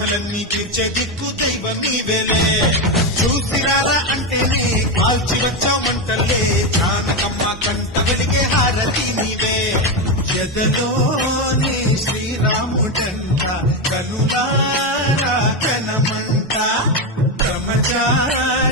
బాధలన్నీ తీర్చే దిక్కు దైవం నీవేలే చూసిరారా అంటేనే కాల్చి వచ్చామంటలే జానకమ్మ కంట వెలిగే హారతి నీవే ఎదలోనే శ్రీరాముడంట కనులారా కనమంట బ్రహ్మచారి